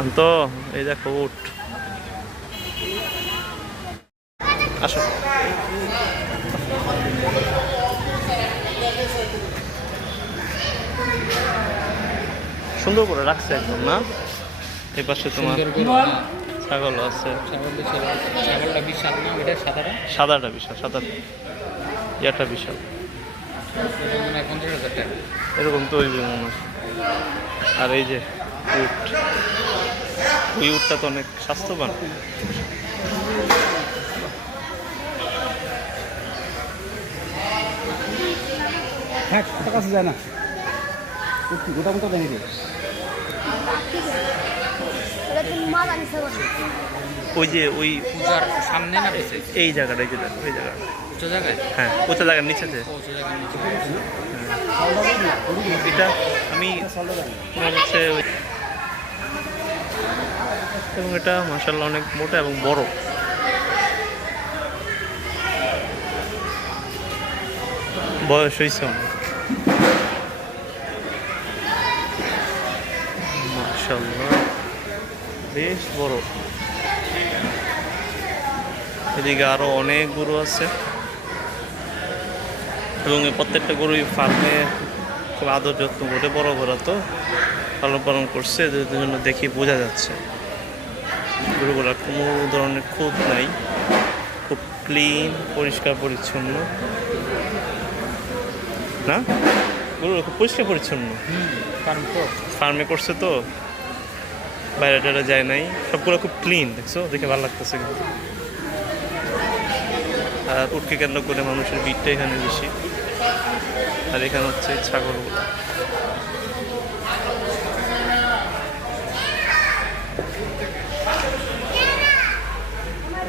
শান্ত, এই দেখো উঠ, আসো। সুন্দর করে রাখছে একদম না? এই পাশে তোমার ছাগল আছে। ছাগলটা বিশাল না? ওইটা সাদাটা? সাদাটা বিশাল, সাদা ইয়াটা বিশাল। মানে 50,000 টাকা এরকম তো ওই মনে হয়। আর এই যে উট, ওই উটটা তো অনেক স্বাস্থ্যবান। হ্যাঁ, কত কাছে যায় না, গোটা মতো দেয় নাকি? ওই যে ওই পূজার সামনে না পেছে? এই জায়গাটা, এই যে দেখো এই জায়গা, উঁচু জায়গায়? হ্যাঁ উঁচু জায়গার নিচে যে উঁচু জায়গায় নিচে। এটা আমি মনে হচ্ছে এবং এটা মাশাআল্লাহ অনেক মোটা এবং বড়। বয়স হয়েছে অনেক, মাশাআল্লাহ বেশ বড়। এদিকে আরো অনেক গরু আছে এবং এই প্রত্যেকটা গরুই ফার্মে খুব আদর যত্ন করে বড় বড় তো পালন পালন করছে, এদের জন্য দেখি বোঝা যাচ্ছে গরুগুলা কোনো ধরনের খুঁত নাই, খুব ক্লিন, পরিষ্কার পরিচ্ছন্ন না? গরুগুলো খুব পরিষ্কার পরিচ্ছন্ন। ফার্মে করছে তো, বাইরে টাইরে যায় নাই, সবগুলো খুব ক্লিন, দেখছো? দেখে ভালো লাগতেছে কিন্তু। আর উটকে কেন্দ্র করে মানুষের ভিড়টা এখানে বেশি। আর এখানে হচ্ছে ছাগলগুলো।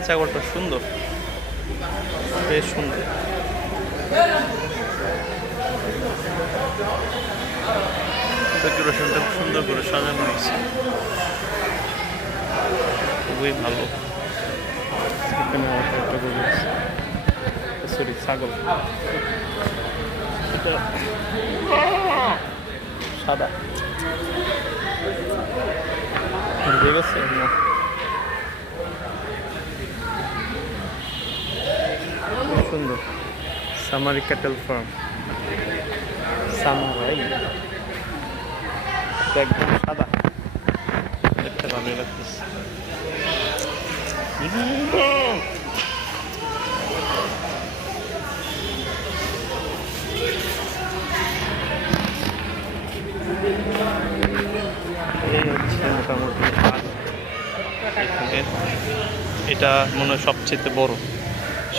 ছাগলটা সুন্দর, বেশ সুন্দর। ডেকোরেশনটা সুন্দর করে সাজানো হয়েছে, খুবই ভালো। এখানে একটা গরু আছে, সরি ছাগল, এটা সাদা, ঠিক আছে না? খুব সুন্দর। সামারি ক্যাটেল ফার্ম, সামারাই, একদম সাদা, দেখতে ভালোই লাগতেছে। এই হচ্ছে মোটামুটি এখানে, এটা মনে হয় সবচেয়ে বড়,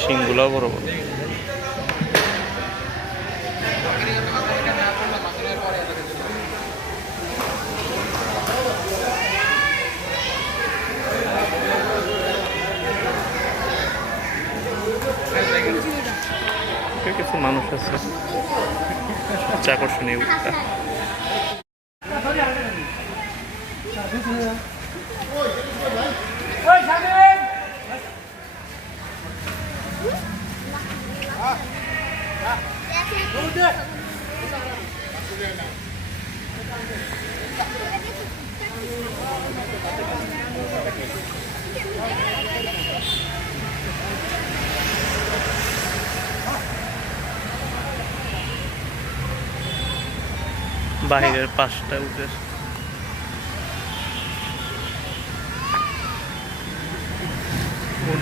শিংগুলো বড় বড়। কিছু মানুষ আছে, আকর্ষণীয় উটটা। বাহিরের পাশটা উঠে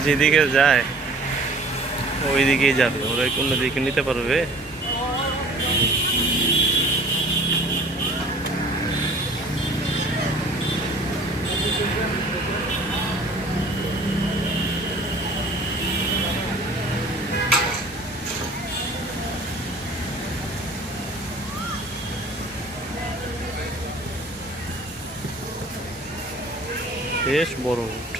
যেদিকে যায় ওই দিকেই যাবে, ওরা অন্য দিকে নিতে পারবে? বেশ বড় উট।